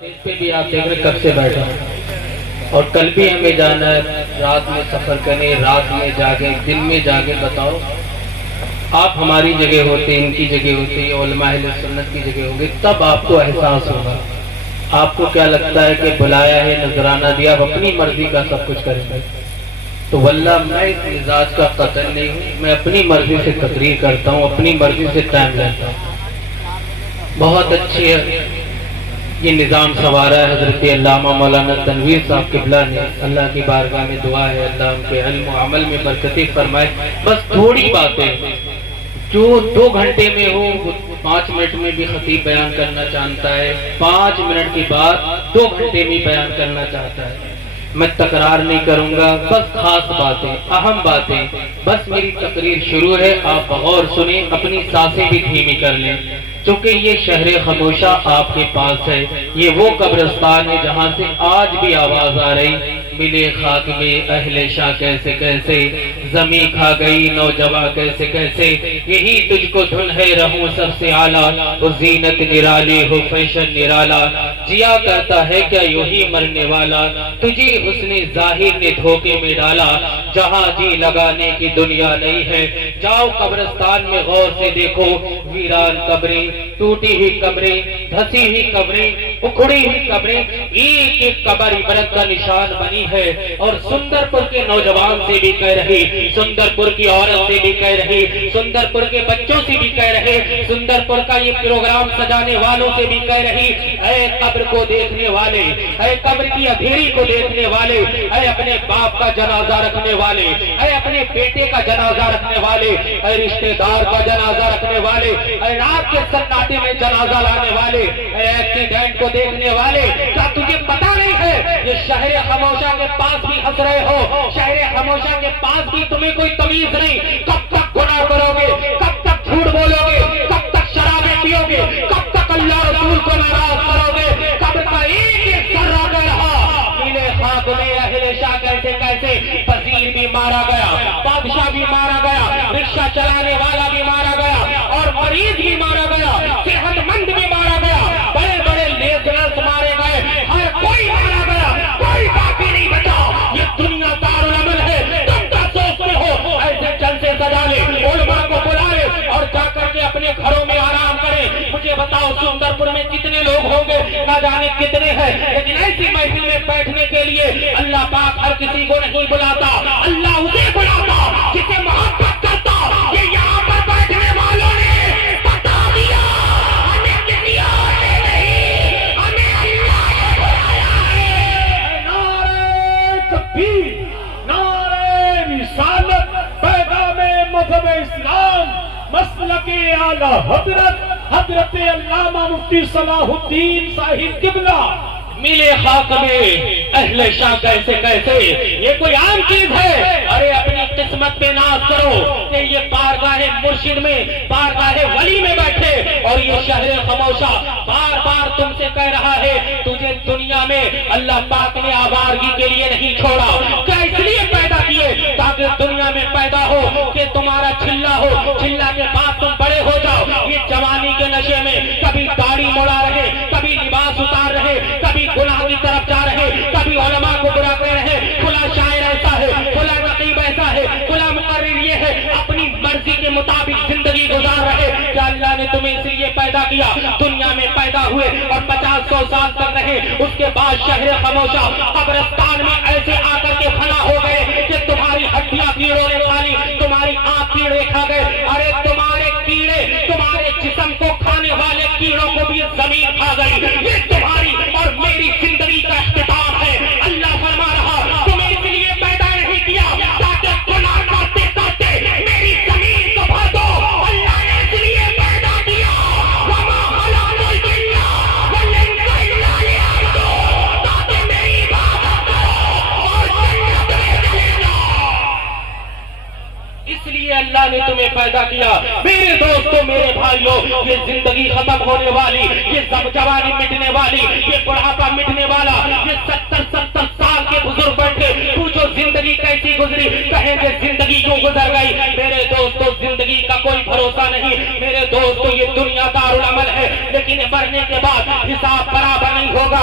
Stage پہ بھی آپ دیکھ رہے کب سے بیٹھا ہوں اور کل بھی ہمیں جانا ہے، رات میں سفر کریں، رات میں جاگیں، دن میں جاگیں۔ بتاؤ آپ ہماری جگہ ہوتے، ان کی جگہ ہوتے، علماء اہل سنت کی جگہ ہوگی، تب آپ کو احساس ہوگا۔ آپ کو کیا لگتا ہے کہ بلایا ہے، نذرانہ دیا، آپ اپنی مرضی کا سب کچھ کریں گے؟ تو واللہ میں اس مزاج کا قتل نہیں ہوں، میں اپنی مرضی سے تقریر کرتا ہوں، اپنی مرضی سے ٹائم لیتا ہوں۔ بہت اچھی ہے یہ نظام سنوارا ہے حضرت علامہ مولانا تنویر صاحب قبلہ نے۔ اللہ کی بارگاہ میں دعا ہے اللہ ان کے علم و عمل میں برکتیں فرمائے۔ بس تھوڑی باتیں جو 2 گھنٹے میں ہو، 5 منٹ میں بھی خطیب بیان کرنا چاہتا ہے، 5 منٹ کی بات 2 گھنٹے میں بیان کرنا چاہتا ہے۔ میں تکرار نہیں کروں گا، بس خاص باتیں، اہم باتیں، بس میری تقریر شروع ہے، آپ بغور سنیں، اپنی سانسیں بھی دھیمی کر لیں، چونکہ یہ شہر خاموشہ آپ کے پاس ہے۔ یہ وہ قبرستان ہے جہاں سے آج بھی آواز آ رہی، ملے خاک میں اہل شاہ کیسے کیسے، زمیں کھا گئی نوجواں کیسے کیسے، یہی تجھ کو دھن ہے رہوں سب سے اعلیٰ، وہ زینت نرالی ہو فیشن نرالا، جیا کرتا ہے کیا یوں ہی مرنے والا، تجھے حسن ظاہر نے دھوکے میں ڈالا، جہاں جی لگانے کی دنیا نہیں ہے۔ جاؤ قبرستان میں غور سے دیکھو، ویران قبریں، ٹوٹی ہوئی قبریں، دھسی ہوئی قبریں، اکھڑی ہوئی قبریں، ایک ایک قبر عبرت کا نشان بنی ہے۔ اور سندر پور کے نوجوان سے بھی کہہ رہی، سندر پور کی عورت سے بھی کہہ رہی، سندر پور کے بچوں سے بھی کہہ رہے، سندر پور کا یہ پروگرام سجانے والوں سے بھی کہہ رہی، اے قبر کو دیکھنے والے، اے قبر کی اندھیری کو دیکھنے والے، اے اپنے باپ کا جنازہ رکھنے والے، اے اپنے بیٹے کا جنازہ رکھنے والے، اے رشتہ دار کا جنازہ رکھنے والے، اے رات کے سناٹے میں جنازہ لانے والے، اے ایکسیڈنٹ کو دیکھنے والے، کیا تجھے پتا نہیں ہے یہ شہر خاموشہ کے پاس بھی ہنس رہے ہو؟ شہر خاموشہ کے پاس بھی تمہیں کوئی تمیز نہیں۔ کب تک گناہ کرو گے؟ کب تک جھوٹ بولو گے؟ کب تک شرابیں پیو گے؟ کب تک اللہ رسول کو ناراض کرو گے؟ قبر کا ایک ایک ذرہ نہ رہا، ملے خاک میں اہل شاہ کیسے کیسے، وزیر بھی مارا گیا، بادشاہ بھی مارا گیا، رکشہ چلانے والا بھی مارا گیا، اور مریض بھی مارا گیا، صحت مند بھی مارا گیا، بڑے بڑے لیسنرز مارے گئے، ہر کوئی مارا گیا، کوئی باقی نہیں بچا۔ یہ دنیا دارالعمل ہے، تم کیا سوچتے ہو؟ ایسے جلسے سجا لے، علماء کو بلا لے اور جا کر کے اپنے گھروں میں آرام کرے۔ مجھے بتاؤ سندر پور میں کتنے لوگ ہوں گے؟ نہ جانے کتنے ہیں، لیکن ایسی محفل میں بیٹھنے کے لیے اللہ پاک ہر کسی کو نہیں بلاتا، اللہ اسے بلاتا جسے محبت کرتا۔ یہ یہاں پر بیٹھنے والوں نے بتا دیا، ہمیں کسی اور نے نہیں، ہمیں اللہ نے بلایا ہے۔ نعرہ تکبیر، نعرہ رسالت، پیغام مذہب اسلام، مسلک اعلی حضرت علامہ مفتی صلاح الدین صاحب قبلہ۔ ملے خاک میں اہل شاہ کیسے کیسے، یہ کوئی عام چیز ہے؟ ارے اپنی قسمت پہ ناز کرو کہ یہ بارگاہ مرشد میں، بارگاہ ولی میں بیٹھے، اور یہ شہر خاموشہ بار بار تم سے کہہ رہا ہے تجھے دنیا میں اللہ پاک نے آوارگی کے لیے نہیں چھوڑا۔ کیا اس لیے پیدا کیے تاکہ دنیا میں پیدا ہو کہ تمہارا چلا ہو، چلا کے بعد تم بڑے ہو جاؤ۔ یہ جوانی کے نشے میں کبھی داڑھی مڑا رہے، کبھی لباس اتار رہے، کبھی گناہ کی طرف جا رہے، کبھی علماء کو برا کر رہے، کھلا شاعر ایسا ہے، کھلا نقیب ایسا ہے، کھلا مقرر یہ ہے، اپنی مرضی کے مطابق زندگی گزار رہے۔ کیا اللہ نے تمہیں اس لیے پیدا کیا دنیا میں پیدا ہوئے اور 50-100 سال تک رہے، اس کے بعد شہر خاموشہ قبرستان میں ایسے آ کر کے فنا ہو گئے کہ تمہاری ہڈیاں کیڑوں نے کھا لی، تمہاری آنکھ کیڑے کھا گئے؟ ارے تمہارے کیڑے تمہارے جسم کو کھانے والے کیڑوں کو بھی زمین کھا گئی۔ یہ تمہاری اور میری زندگی کا اختتام ہے۔ اللہ فرما رہا تمہیں اس لیے پیدا نہیں کیا تاکہ گناہ کرتے کرتے میری زمین کو بھر دو۔ اللہ نے اس لیے پیدا کیا وما خلقت الجن والانس الا لیعبدون، تاکہ میری عبادت کرو اور جنت میں چلے جاؤ۔ اس لیے اللہ نے تمہیں پیدا کیا۔ میرے دوستوں، میرے بھائیوں، یہ زندگی ختم ہونے والی، یہ جوانی مٹنے والی، یہ بڑھاپا مٹنے والا، یہ 70 سال کے بزرگ بیٹھے، پوچھو زندگی کیسی گزری، کہیں گے زندگی کیوں گزر گئی۔ میرے دوستوں، زندگی کا کوئی بھروسہ نہیں۔ میرے دوستوں، یہ دنیا دارالعمل ہے، لیکن مرنے کے بعد حساب برابر نہیں ہوگا۔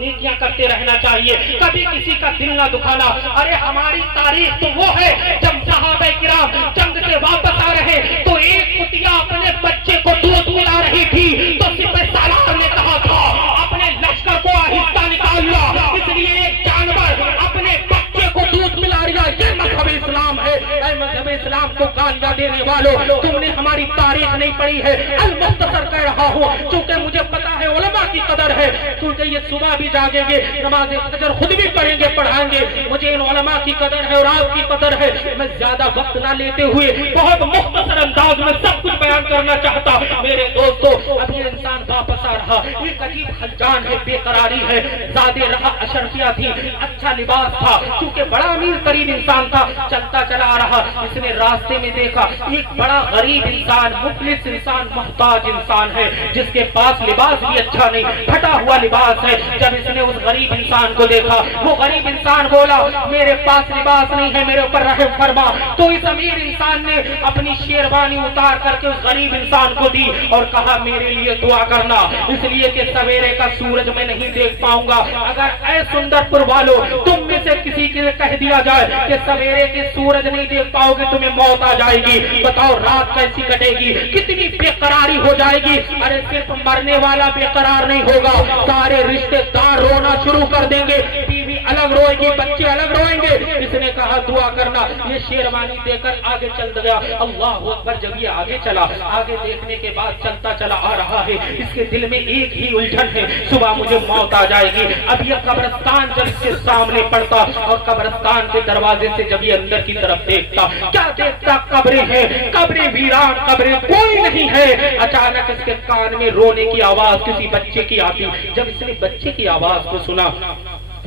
نیکیاں کرتے رہنا چاہیے, کبھی کسی کا دل نہ دکھانا. ارے ہماری تاریخ تو وہ ہے جب صحابہ کرام جنگ سے واپس آ رہے تو ایک کتیا اپنے بچے کو دودھ پلا رہی تھی تو سپہ سالار نے کہا تھا اپنے لشکر کو آہستہ نکال لو, اس لیے ایک جانور اپنے بچے کو دودھ پلا رہا. یہ مذہب اسلام ہے. اے مذہب اسلام کو گالیاں دینے والوں, تم نے ہماری تاریخ نہیں پڑھی ہے. المختصر کہہ رہا ہوں کیونکہ مجھے پتا ہے علماء کی قدر ہے, کیونکہ یہ صبح بھی جاگیں گے, نماز فجر خود بھی پڑھیں گے, پڑھائیں گے. مجھے ان علماء کی قدر ہے اور آپ کی قدر ہے. میں زیادہ وقت نہ لیتے ہوئے بہت مختصر انداز میں سب کچھ بیان کرنا چاہتا. میرے دوستو, اب یہ انسان واپس آ رہا, ایک عجیب خلجان ہے, بے قراری ہے, زیادہ رہا اشرفیہ تھی, اچھا لباس تھا, کیونکہ بڑا امیر ترین انسان تھا. چلتا چلا آ رہا, اس نے راستے میں دیکھا ایک بڑا غریب انسان, مفلس انسان, محتاج انسان ہے, جس کے پاس لباس بھی اچھا نہیں, پھٹا ہوا لباس ہے. جب اس نے اس غریب انسان کو دیکھا, وہ غریب انسان بولا میرے پاس لباس نہیں ہے, میرے اوپر رحم فرما. تو اس امیر انسان نے اپنی شیروانی اتار کر کے اس غریب انسان کو دی اور کہا میرے لیے دعا کرنا, اس لیے کہ سویرے کا سورج میں نہیں دیکھ پاؤں گا. اگر اے سندر پور والوں تم میں سے کسی کے کہہ دیا جائے کہ سویرے کے سورج نہیں دیکھ پاؤ گے, تمہیں موت آ جائے گی, بتاؤ رات کیسی کٹے گی, کتنی بے قراری ہو جائے گی. ارے صرف مرنے والا بے قرار نہیں ہوگا, سارے رشتے دار رونا شروع کر دیں گے, بیوی الگ روئے گی, بچے الگ روئیں گے. اس نے کہا دعا کرنا. یہ شیروانی دے کر آگے چل گیا. اللہ اکبر. جب یہ آگے چلا, آگے دیکھنے کے بعد چلتا چلا آ رہا ہے, اس کے دل میں ایک ہی الجھن ہے, صبح مجھے موت آ جائے گی. اب یہ قبرستان جب اس کے سامنے پڑتا اور قبرستان کے دروازے سے جب یہ اندر کی طرف دیکھتا, کیا دیکھتا؟ قبریں ہیں, قبریں ویران, قبریں کوئی نہیں ہے. اچانک اس کے کان میں رونے کی آواز کسی بچے کی آتی. جب اس نے بچے کی آواز کو سنا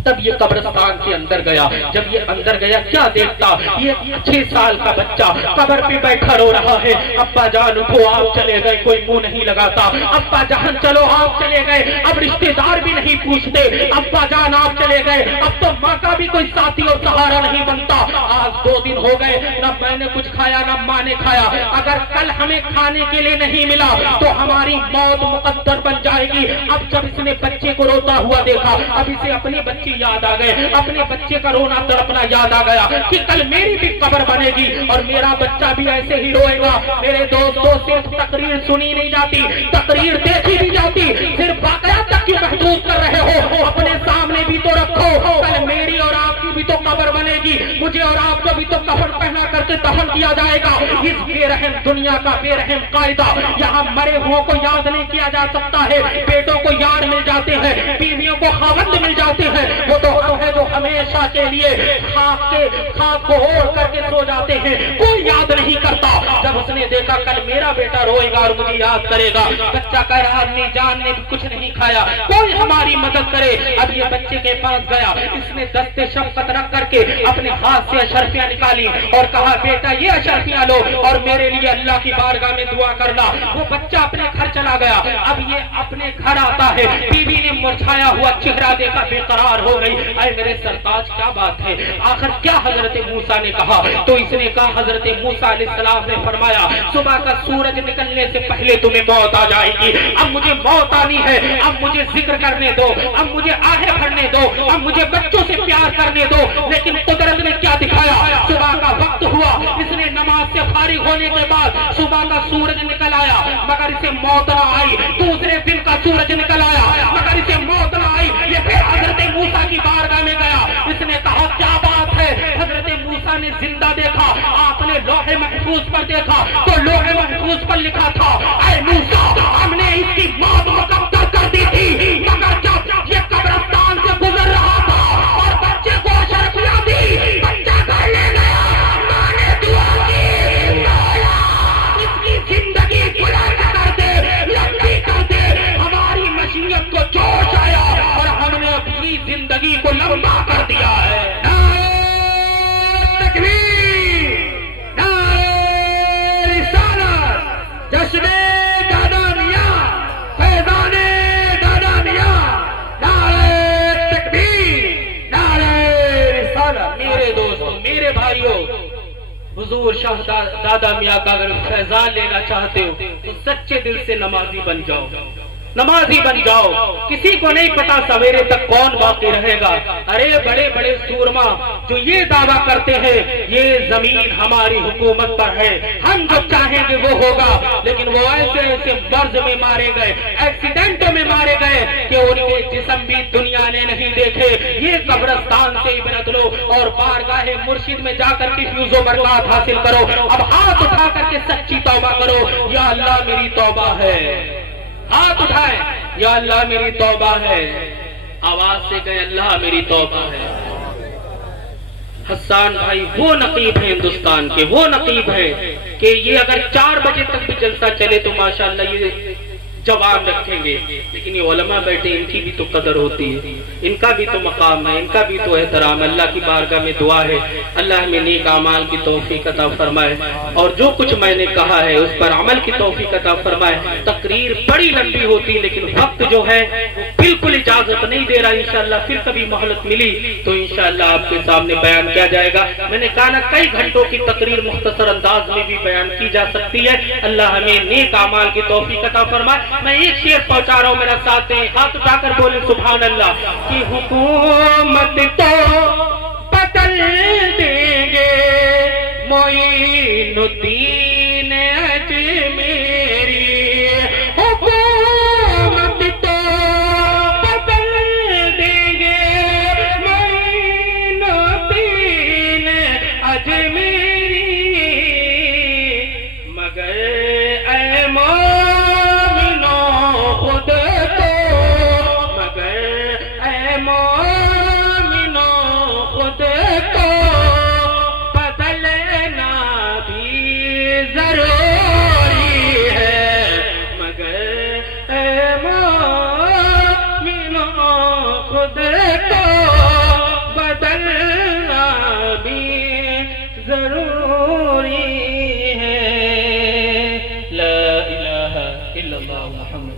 تب یہ قبرستان کے اندر گیا. جب یہ اندر گیا کیا دیکھتا؟ یہ 6 سال کا بچہ قبر پہ بیٹھا رو رہا ہے. ابا جان اٹھو, آپ چلے گئے, کوئی منہ نہیں لگاتا. ابا جان چلو, آپ چلے گئے, اب رشتے دار بھی نہیں پوچھتے. ابا جان آپ چلے گئے, اب تو ماں کا بھی کوئی ساتھی اور سہارا نہیں بنتا. آج 2 دن ہو گئے, نہ میں نے کچھ کھایا نہ ماں نے کھایا. اگر کل ہمیں کھانے کے لیے نہیں ملا تو ہماری موت مقدر بن جائے گی. اب جب اس نے بچے کو روتا ہوا دیکھا, اب اسے اپنے بچے یاد آ گئے, اپنے بچے کا رونا تڑپنا یاد آ گیا کہ کل میری بھی قبر بنے گی اور میرا بچہ بھی ایسے ہی روئے گا. میرے دوستوں, صرف تقریر سنی نہیں جاتی, تقریر دیکھی بھی جاتی. صرف واقعہ تک کیوں محدود کر رہے ہو؟ اپنے سامنے بھی تو رکھو, کل میری اور آپ کی بھی تو قبر بنے گی, مجھے اور آپ کو بھی تو کفن پہنا کر کے دفن کیا جائے گا. اس بے رحم دنیا کا بے رحم قاعدہ, یہاں مرے ہوئوں کو یاد نہیں کیا جا سکتا ہے. بیٹوں کو یار مل جاتے ہیں, بیویوں کو خاوند مل جاتے ہیں, وہ تو ہے جو ہمیشہ کے لیے خاک کو اوڑھ کر کے سو جاتے ہیں, کوئی یاد نہیں کرتا. جب اس نے دیکھا کل میرا بیٹا روئے گا اور مجھے یاد کرے گا, بچہ کہہ رہا امی جان نے بھی کچھ نہیں کھایا, کوئی ہماری مدد کرے. اب یہ بچے کے پاس گیا, اس نے دستے شفقت رکھ کر کے اپنے ہاتھ سے اشرفیاں نکالی اور کہا بیٹا یہ اشرفیاں لو اور میرے لیے اللہ کی بارگاہ میں دعا کرنا. وہ بچہ اپنے گھر چلا گیا. اب یہ اپنے گھر آتا ہے, بیوی نے مرجھایا ہوا چہرہ دیکھا بے قرار ہو گئی. اے میرے سرتاج کیا بات ہے, آخر کیا حضرت موسیٰ نے کہا؟ تو اس نے کہا حضرت موسیٰ علیہ السلام نے فرمایا صبح کا سورج نکلنے سے پہلے تمہیں موت آ جائے گی. اب مجھے موت آنی ہے, اب مجھے ذکر کرنے دو, اب مجھے آہیں بھرنے دو, اب مجھے بچوں سے پیار کرنے دو. لیکن قدرت نے کیا دکھایا؟ صبح کا وقت ہوا, اس نے نماز سے فارغ ہونے کے بعد صبح کا سورج نکل آیا مگر اسے موت نہ آئی. دوسرے دن کا سورج نکل آیا مگر اسے موت نہ آئی. یہ پھر حضرت موسیٰ کی بارگاہ میں گیا. اس نے کہا کیا بات ہے؟ حضرت موسیٰ نے زندہ دیکھا, آپ نے لوح محفوظ پر دیکھا تو لوح محفوظ پر لکھا تھا اے موسیٰ ہم نے اس کی موت مقدر کر دی تھی, مگر جب یہ قبرستان سے گزر رہا تھا اور بچے کو اشرفیاں دی, بچہ گھر لے گیا, ماں نے دعا کی اس کی زندگی بلند کر دے, لمبی کر دے. ہماری مشیت کو جوش آیا اور ہم نے اپنی زندگی کو لمبا کر دیا ہے. جشن دادا میاں, فیضان دادا میاں, نعرہ تکبیر, نعرہ رسالت. میرے دوستوں, میرے بھائیوں, حضور شاہ دادا میاں کا اگر فیضان لینا چاہتے ہو تو سچ سچے دل سے نمازی بن جاؤ، نمازی بن جاؤ. کسی کو نہیں پتا سویرے تک کون باقی رہے گا. ارے بڑے بڑے سورما جو یہ دعویٰ کرتے ہیں یہ زمین ہماری حکومت پر ہے، ہم جو چاہیں گے وہ ہوگا، لیکن وہ ایسے ایسے مرض میں مارے گئے، ایکسیڈنٹوں میں مارے گئے کہ ان کے جسم بھی دنیا نے نہیں دیکھے. یہ قبرستان سے عبرت لو اور بارگاہ مرشد میں جا کر کے فیوز و برکات حاصل کرو. اب ہاتھ اٹھا کر کے سچی توبہ کرو. یا اللہ میری توبہ ہے، ہاتھ اٹھائے، یا اللہ میری توبہ ہے. آواز سے کہے اللہ میری توبہ ہے. حسان بھائی وہ نقیب ہیں ہندوستان کے، وہ نقیب ہیں کہ یہ اگر 4 بجے تک بھی جلسہ چلے تو ماشاءاللہ یہ جوان رکھیں گے. لیکن یہ علماء بیٹھے، ان کی بھی تو قدر ہوتی ہے، ان کا بھی تو مقام ہے، ان کا بھی تو احترام. اللہ کی بارگاہ میں دعا ہے اللہ ہمیں نیک اعمال کی توفیق عطا فرمائے، اور جو کچھ میں نے کہا ہے اس پر عمل کی توفیق عطا فرمائے. تقریر بڑی لمبی ہوتی لیکن وقت جو ہے وہ بالکل اجازت نہیں دے رہا. انشاءاللہ پھر کبھی مہلت ملی تو انشاءاللہ آپ کے سامنے بیان کیا جائے گا. میں نے کہا نا کئی گھنٹوں کی تقریر مختصر انداز میں بھی بیان کی جا سکتی ہے. اللہ ہمیں نیک اعمال کی توفیق عطا فرمائے. میں ایک شعر پہنچا رہا ہوں، میرا ساتھ دیں، ہاتھ اٹھا کر بولیں سبحان اللہ. کہ حکومت تو بدل دیں گے معین الدین اجمیری، حکومت تو بدل دیں گے معین الدین اجمیری، مگر اے ضروری ہے. لا الہ الا اللہ محمد